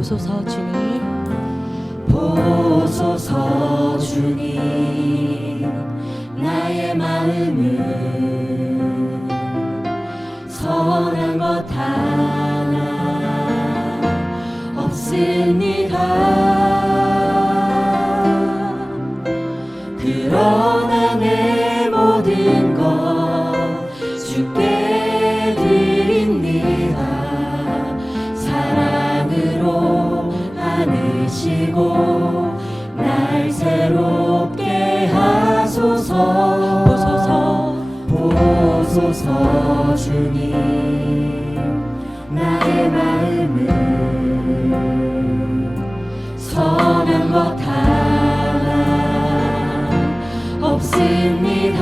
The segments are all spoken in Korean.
보소서 주님, 보소서 주님, 나의 마음은 선한 것 하나 없습니다. 그러나 내 모든 것 주께 드립니다. 사랑으로 안으시고 날 새롭게 하소서. 보소서 주님, 나의 마음은 선한 것 하나 없습니다.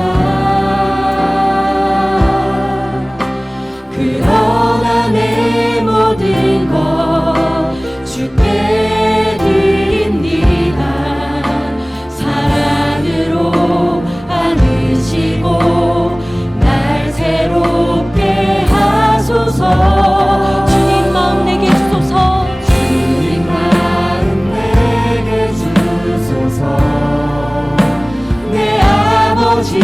그러나 내 모든 것 주께 드립니다. 사랑으로 안으시고 날 새롭게 하소서. 주님 마음 내게 주소서. 주님 마음 내게 주소서. 내 아버지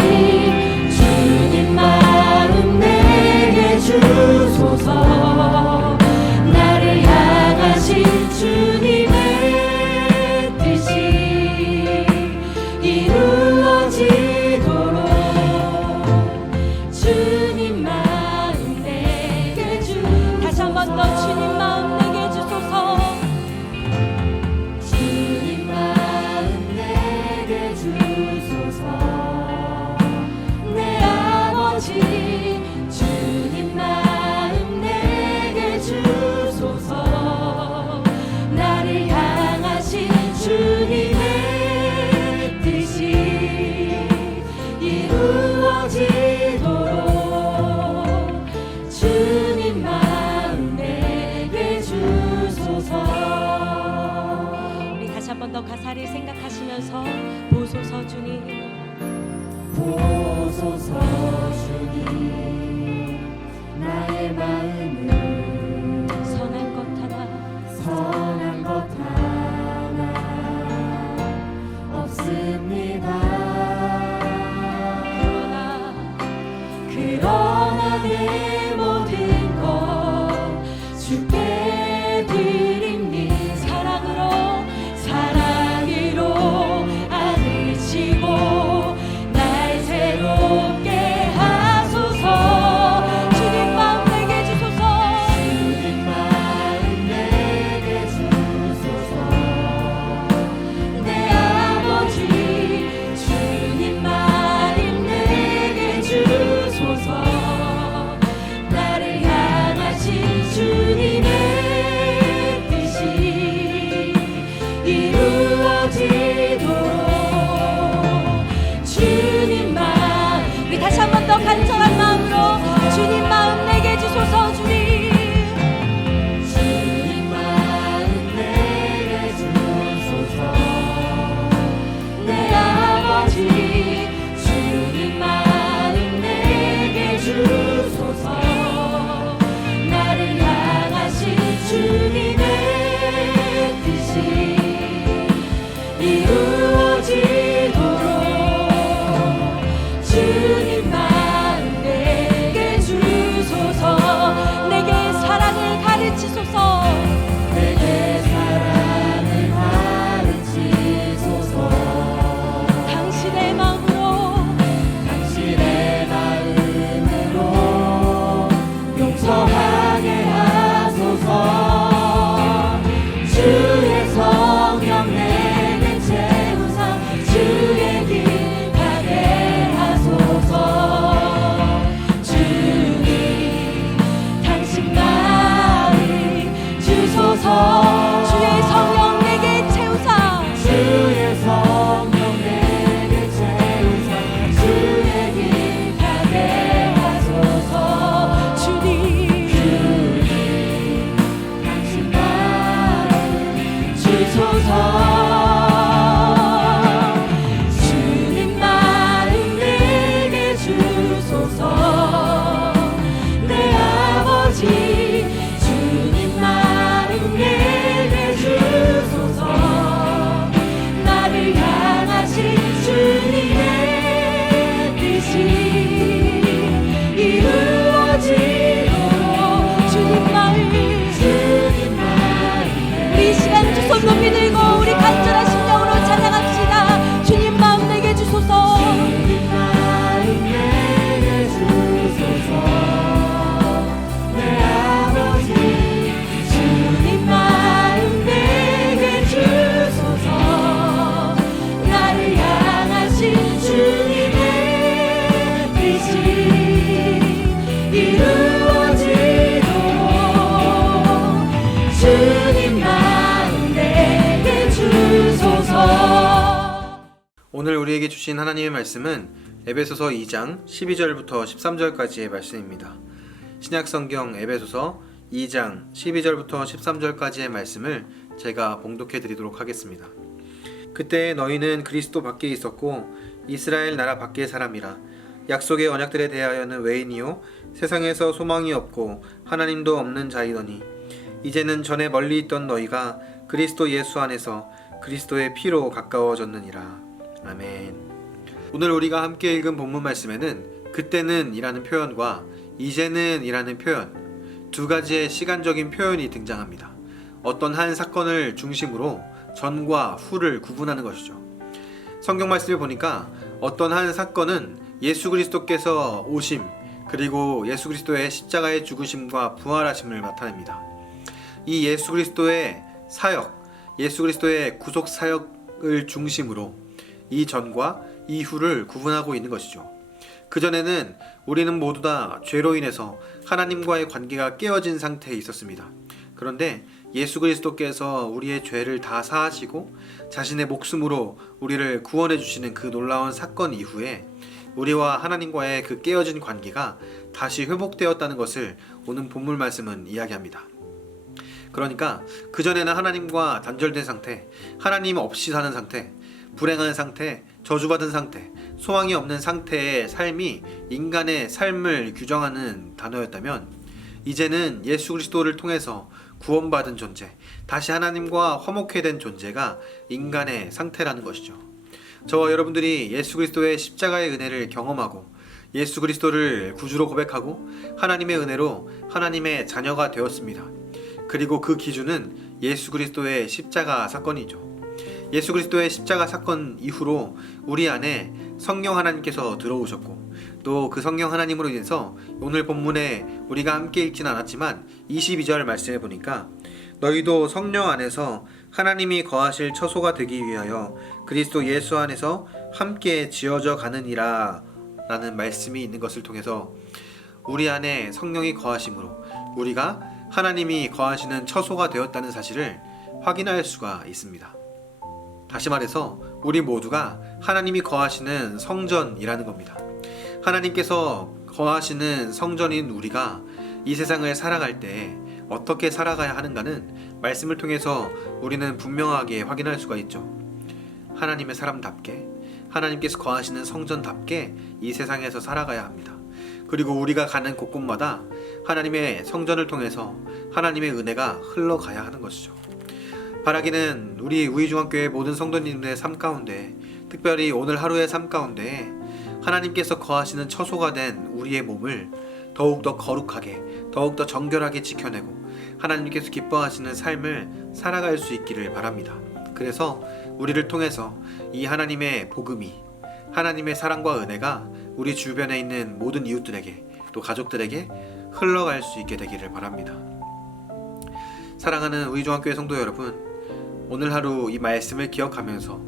주님 마음 내게 주소서. 나를 향하신 주님의 뜻이 이루어지도록 주님 마음 내게 주소서. 다시 한 번 더 주님 마음 내게 주소서. 주님 마음 내게 주소서. 내 아버지 주님 마음 내게 주소서. 나를 향하신 주님의 뜻이 이루어지도록 주님 마음 내게 주소서. 우리 다시 한 번 더 가사를 생각하시면서 보소서 주님, 보소서 주님, 나의 마음은 선한 것 하나 선한 것 하나 없습니다. 그러나 내 모든 것 주께 드립니다. 사랑으로 안으시고 날 새롭게 하소서. 주님 마음 내게 주소서. 주님 마음 내게 주소서. 향하신 주님의 뜻이 이루어지도록 주님 마음 우리 이 시간 두 손 높이 들고 우리 간절한 심령으로 찬양합시다. 주님 마음 내게 주소서. 주님 마음 내게 주소서. 내 아버지 주님 마음 내게 주소서. 나를 향하신 주님의 뜻이 이루어지도록 주님 마음 내게 주소서. 오늘 우리에게 주신 하나님의 말씀은 에베소서 2장 12절부터 13절까지의 말씀입니다. 신약성경 에베소서 2장 12절부터 13절까지의 말씀을 제가 봉독해 드리도록 하겠습니다. 그때 너희는 그리스도 밖에 있었고 이스라엘 나라 밖의 사람이라. 약속의 언약들에 대하여는 외인이요 세상에서 소망이 없고 하나님도 없는 자이더니 이제는 전에 멀리 있던 너희가 그리스도 예수 안에서 그리스도의 피로 가까워졌느니라. 아멘. 오늘 우리가 함께 읽은 본문 말씀에는 그때는 이라는 표현과 이제는 이라는 표현, 두 가지의 시간적인 표현이 등장합니다. 어떤 한 사건을 중심으로 전과 후를 구분하는 것이죠. 성경 말씀을 보니까 어떤 한 사건은 예수 그리스도께서 오심, 그리고 예수 그리스도의 십자가의 죽으심과 부활하심을 나타냅니다. 이 예수 그리스도의 사역, 예수 그리스도의 구속 사역을 중심으로 이 전과 이후를 구분하고 있는 것이죠. 그전에는 우리는 모두 다 죄로 인해서 하나님과의 관계가 깨어진 상태에 있었습니다. 그런데 예수 그리스도께서 우리의 죄를 다 사하시고 자신의 목숨으로 우리를 구원해 주시는 그 놀라운 사건 이후에 우리와 하나님과의 그 깨어진 관계가 다시 회복되었다는 것을 오늘 본문 말씀은 이야기합니다. 그러니까 그전에는 하나님과 단절된 상태, 하나님 없이 사는 상태, 불행한 상태, 저주받은 상태, 소망이 없는 상태의 삶이 인간의 삶을 규정하는 단어였다면 이제는 예수 그리스도를 통해서 구원받은 존재, 다시 하나님과 화목해 된 존재가 인간의 상태라는 것이죠. 저와 여러분들이 예수 그리스도의 십자가의 은혜를 경험하고 예수 그리스도를 구주로 고백하고 하나님의 은혜로 하나님의 자녀가 되었습니다. 그리고 그 기준은 예수 그리스도의 십자가 사건이죠. 예수 그리스도의 십자가 사건 이후로 우리 안에 성령 하나님께서 들어오셨고 또 그 성령 하나님으로 인해서 오늘 본문에 우리가 함께 읽진 않았지만 22절 말씀해 보니까 너희도 성령 안에서 하나님이 거하실 처소가 되기 위하여 그리스도 예수 안에서 함께 지어져 가느니라 라는 말씀이 있는 것을 통해서 우리 안에 성령이 거하심으로 우리가 하나님이 거하시는 처소가 되었다는 사실을 확인할 수가 있습니다. 다시 말해서 우리 모두가 하나님이 거하시는 성전이라는 겁니다. 하나님께서 거하시는 성전인 우리가 이 세상을 살아갈 때 어떻게 살아가야 하는가는 말씀을 통해서 우리는 분명하게 확인할 수가 있죠. 하나님의 사람답게, 하나님께서 거하시는 성전답게 이 세상에서 살아가야 합니다. 그리고 우리가 가는 곳곳마다 하나님의 성전을 통해서 하나님의 은혜가 흘러가야 하는 것이죠. 바라기는 우리 우이중앙교회 모든 성도님들의 삶 가운데, 특별히 오늘 하루의 삶 가운데 하나님께서 거하시는 처소가 된 우리의 몸을 더욱더 거룩하게, 더욱더 정결하게 지켜내고 하나님께서 기뻐하시는 삶을 살아갈 수 있기를 바랍니다. 그래서 우리를 통해서 이 하나님의 복음이, 하나님의 사랑과 은혜가 우리 주변에 있는 모든 이웃들에게 또 가족들에게 흘러갈 수 있게 되기를 바랍니다. 사랑하는 우이중앙교회 성도 여러분, 오늘 하루 이 말씀을 기억하면서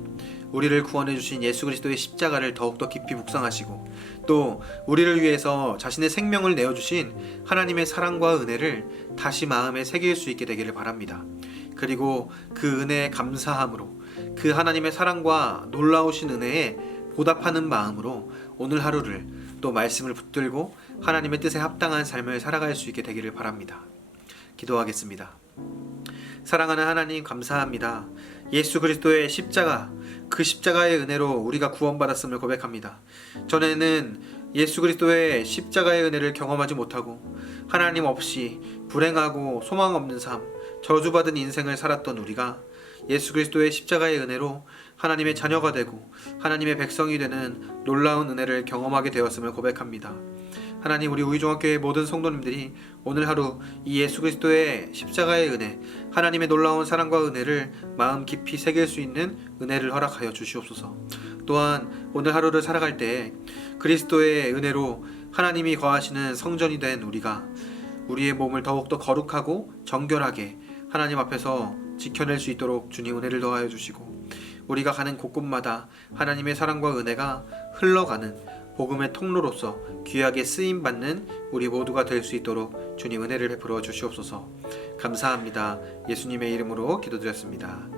우리를 구원해 주신 예수 그리스도의 십자가를 더욱더 깊이 묵상하시고 또 우리를 위해서 자신의 생명을 내어주신 하나님의 사랑과 은혜를 다시 마음에 새길 수 있게 되기를 바랍니다. 그리고 그 은혜에 감사함으로 그 하나님의 사랑과 놀라우신 은혜에 보답하는 마음으로 오늘 하루를 또 말씀을 붙들고 하나님의 뜻에 합당한 삶을 살아갈 수 있게 되기를 바랍니다. 기도하겠습니다. 사랑하는 하나님, 감사합니다. 예수 그리스도의 십자가, 그 십자가의 은혜로 우리가 구원받았음을 고백합니다. 전에는 예수 그리스도의 십자가의 은혜를 경험하지 못하고 하나님 없이 불행하고 소망 없는 삶, 저주받은 인생을 살았던 우리가 예수 그리스도의 십자가의 은혜로 하나님의 자녀가 되고 하나님의 백성이 되는 놀라운 은혜를 경험하게 되었음을 고백합니다. 하나님, 우리 우이종합교회 모든 성도님들이 오늘 하루 이 예수 그리스도의 십자가의 은혜, 하나님의 놀라운 사랑과 은혜를 마음 깊이 새길 수 있는 은혜를 허락하여 주시옵소서. 또한 오늘 하루를 살아갈 때 그리스도의 은혜로 하나님이 거하시는 성전이 된 우리가 우리의 몸을 더욱더 거룩하고 정결하게 하나님 앞에서 지켜낼 수 있도록 주님 은혜를 더하여 주시고, 우리가 가는 곳곳마다 하나님의 사랑과 은혜가 흘러가는 복음의 통로로서 귀하게 쓰임받는 우리 모두가 될 수 있도록 주님 은혜를 베풀어 주시옵소서. 감사합니다. 예수님의 이름으로 기도드렸습니다.